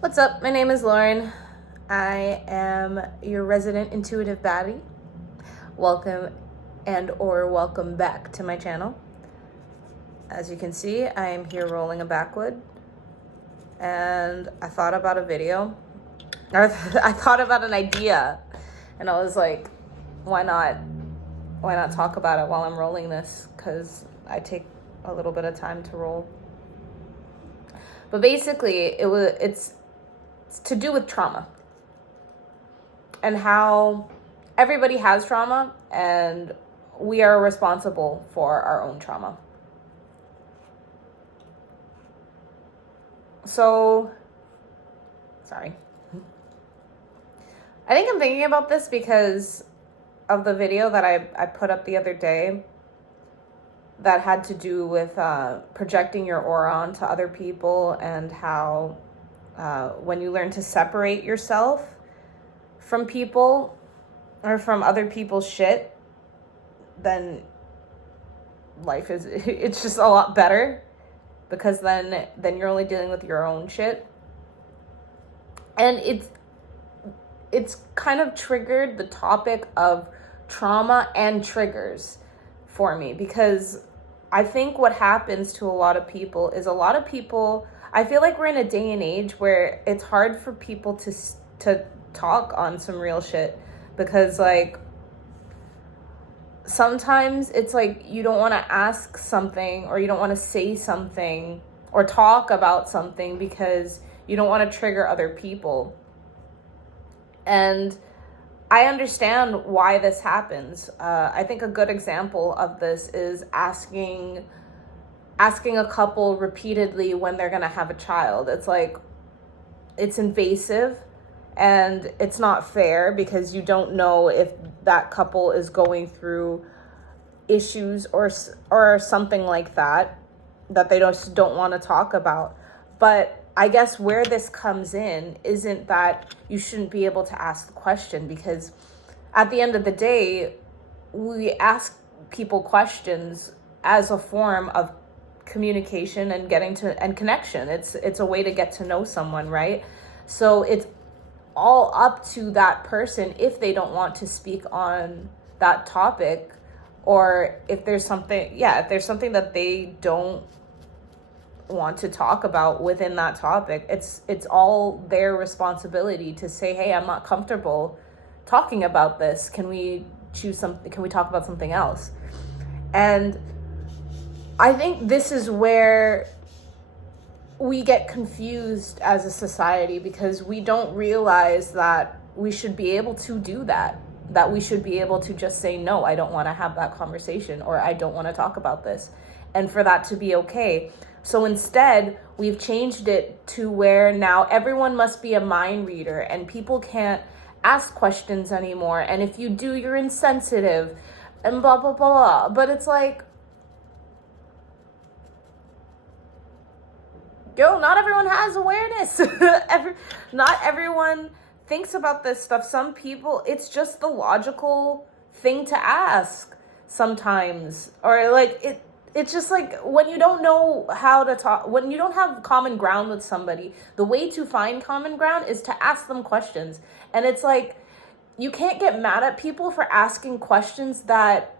What's up? My name is Lauren. I am your resident intuitive baddie. Welcome welcome back to my channel. As you can see, I am here rolling a backwood, and I thought about a video, or I thought about an idea, and I was like, why not talk about it while I'm rolling this? Because I take a little bit of time to roll. But basically, it's to do with trauma and how everybody has trauma and we are responsible for our own trauma. So, sorry. I think I'm thinking about this because of the video that I put up the other day that had to do with projecting your aura onto other people, and how when you learn to separate yourself from people or from other people's shit, then life it's just a lot better, because then you're only dealing with your own shit. And it's kind of triggered the topic of trauma and triggers for me, because I think what happens to a lot of people is I feel like we're in a day and age where it's hard for people to talk on some real shit, because like sometimes it's like you don't want to ask something, or you don't want to say something or talk about something because you don't want to trigger other people. And I understand why this happens. I think a good example of this is asking a couple repeatedly when they're going to have a child. It's like, it's invasive and it's not fair, because you don't know if that couple is going through issues or something like that they just don't want to talk about. But I guess where this comes in isn't that you shouldn't be able to ask the question, because at the end of the day, we ask people questions as a form of communication and and connection. It's a way to get to know someone, right? So it's all up to that person if they don't want to speak on that topic, or if there's something that they don't want to talk about within that topic. It's all their responsibility to say, hey, I'm not comfortable talking about this. Can we talk about something else? And I think this is where we get confused as a society, because we don't realize that we should be able to do that we should be able to just say, no, I don't want to have that conversation, or I don't want to talk about this, and for that to be okay. So instead, we've changed it to where now everyone must be a mind reader, and people can't ask questions anymore. And if you do, you're insensitive, and blah, blah, blah, blah. But it's like, not everyone has awareness. Not everyone thinks about this stuff. Some people, it's just the logical thing to ask sometimes. Or like, it's just like when you don't know how to talk, when you don't have common ground with somebody, the way to find common ground is to ask them questions. And it's like, you can't get mad at people for asking questions that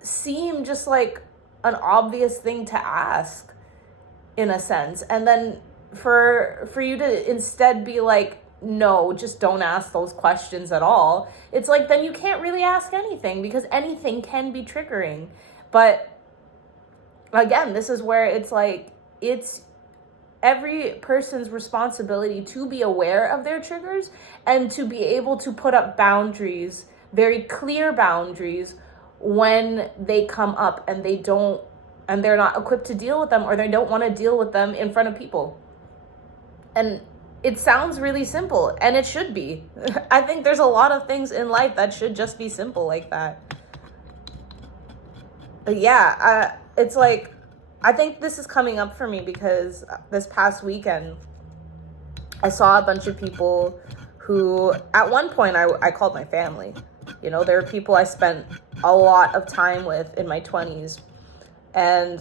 seem just like an obvious thing to ask, in a sense. And then for you to instead be like, no, just don't ask those questions at all. It's like, then you can't really ask anything, because anything can be triggering. But again, this is where it's like, it's every person's responsibility to be aware of their triggers and to be able to put up boundaries, very clear boundaries, when they come up and they're not equipped to deal with them, or they don't want to deal with them in front of people. And it sounds really simple, and it should be. I think there's a lot of things in life that should just be simple like that. But yeah, it's like, I think this is coming up for me because this past weekend, I saw a bunch of people who, at one point, I called my family. You know, there are people I spent a lot of time with in my 20s. And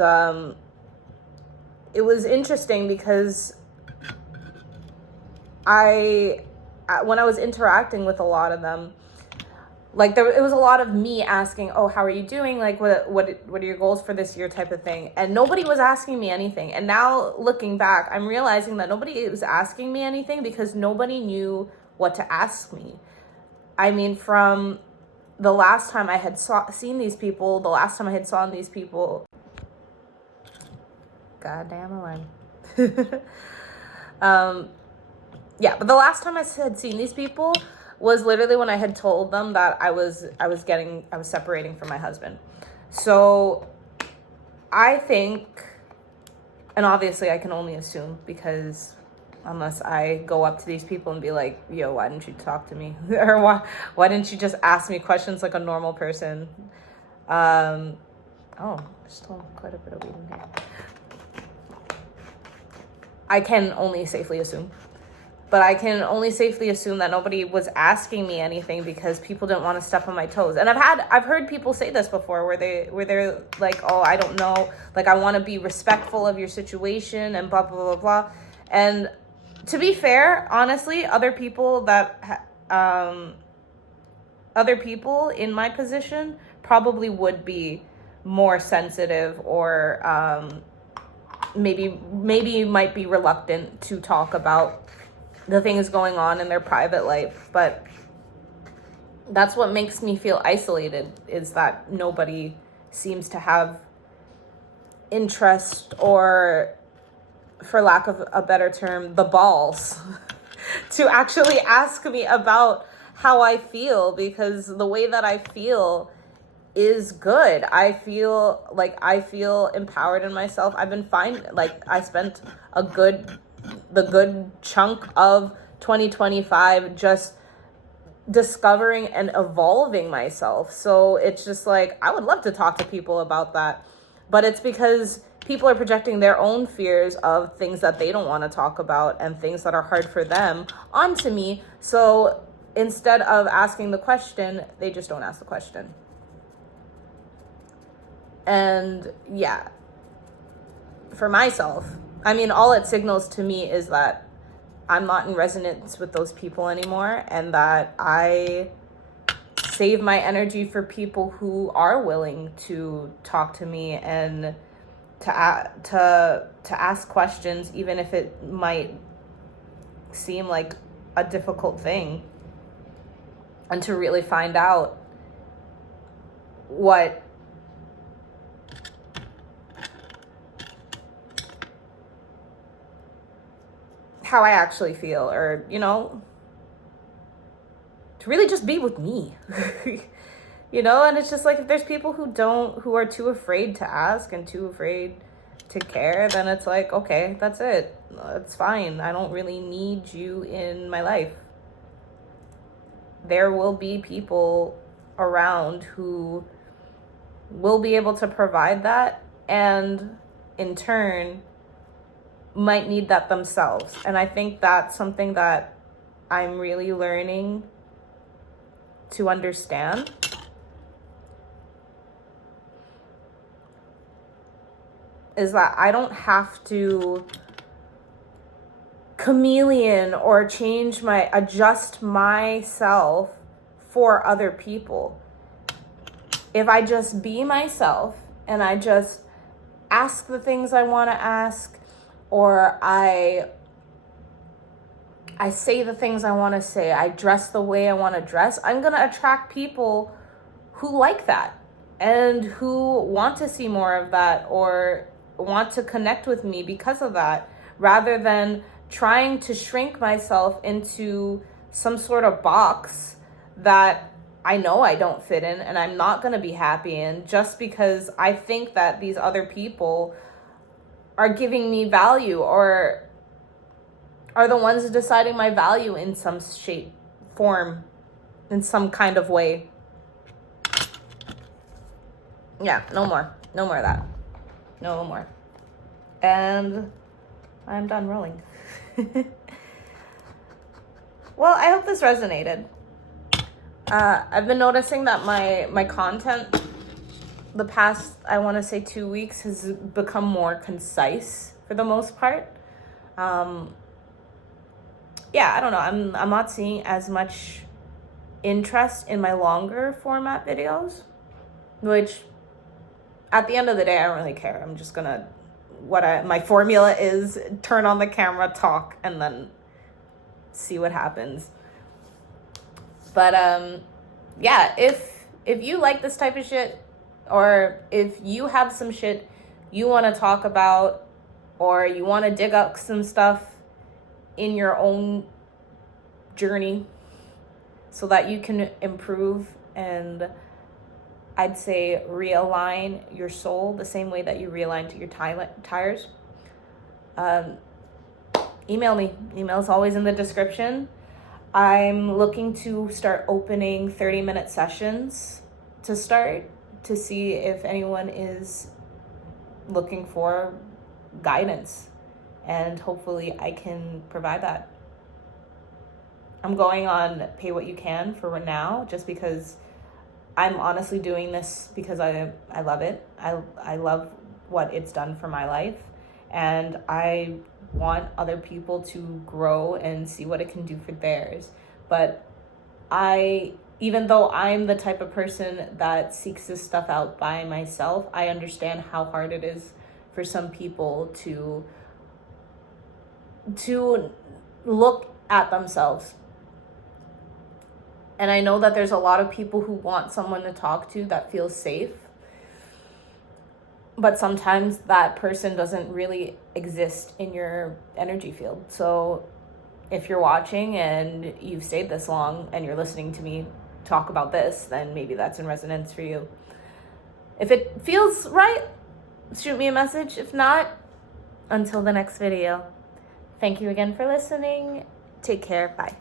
it was interesting because when I was interacting with a lot of them, like it was a lot of me asking, oh, how are you doing? Like, what are your goals for this year type of thing. And nobody was asking me anything. And now looking back, I'm realizing that nobody was asking me anything because nobody knew what to ask me. I mean, from the last time I had seen these people, the last time I had saw these people, goddamn Lauren. Yeah, but the last time I had seen these people was literally when I had told them that I was separating from my husband. So I think, and obviously I can only assume, because unless I go up to these people and be like, yo, why didn't you talk to me? Or why didn't you just ask me questions like a normal person? Oh, still quite a bit of weed in here. I can only safely assume. But I can only safely assume that nobody was asking me anything because people didn't want to step on my toes. And I've heard people say this before where they're like, oh, I don't know, like, I want to be respectful of your situation and blah, blah, blah, blah. And to be fair, honestly, other people in my position probably would be more sensitive, or maybe might be reluctant to talk about the things going on in their private life. But that's what makes me feel isolated, is that nobody seems to have interest, or, for lack of a better term, the balls to actually ask me about how I feel, because the way that I feel is good. I feel empowered in myself. I've been fine. Like, I spent the good chunk of 2025 just discovering and evolving myself. So it's just like, I would love to talk to people about that, but it's because people are projecting their own fears of things that they don't want to talk about and things that are hard for them onto me. So instead of asking the question, they just don't ask the question. And yeah, for myself, I mean, all it signals to me is that I'm not in resonance with those people anymore, and that I save my energy for people who are willing to talk to me and to ask questions, even if it might seem like a difficult thing, and to really find out how I actually feel, or, to really just be with me. And it's just like, if there's people who are too afraid to ask and too afraid to care, then it's like, okay, that's it. It's fine. I don't really need you in my life. There will be people around who will be able to provide that, and in turn might need that themselves. And I think that's something that I'm really learning to understand. Is that I don't have to chameleon or adjust myself for other people. If I just be myself and I just ask the things I want to ask, or I say the things I want to say, I dress the way I want to dress, I'm going to attract people who like that and who want to see more of that, or want to connect with me because of that, rather than trying to shrink myself into some sort of box that I know I don't fit in and I'm not going to be happy in, just because I think that these other people are giving me value, or are the ones deciding my value in some shape, form, in some kind of way. Yeah, no more of that. No more. And I'm done rolling. Well, I hope this resonated. I've been noticing that my content the past, I want to say 2 weeks, has become more concise for the most part. yeah, I don't know. I'm not seeing as much interest in my longer format videos, which at the end of the day, I don't really care. I'm just gonna, my formula is turn on the camera, talk, and then see what happens. But yeah, if you like this type of shit, or if you have some shit you want to talk about, or you want to dig up some stuff in your own journey so that you can improve and, I'd say, realign your soul the same way that you realign to your tires, email me. Email is always in the description. I'm looking to start opening 30-minute sessions to start, to see if anyone is looking for guidance, and hopefully I can provide that. I'm going on pay what you can for now, just because I'm honestly doing this because I love it. I love what it's done for my life, and I want other people to grow and see what it can do for theirs. But even though I'm the type of person that seeks this stuff out by myself, I understand how hard it is for some people to look at themselves. And I know that there's a lot of people who want someone to talk to that feels safe, but sometimes that person doesn't really exist in your energy field. So if you're watching and you've stayed this long and you're listening to me talk about this, then maybe that's in resonance for you. If it feels right, shoot me a message. If not, until the next video. Thank you again for listening. Take care. Bye.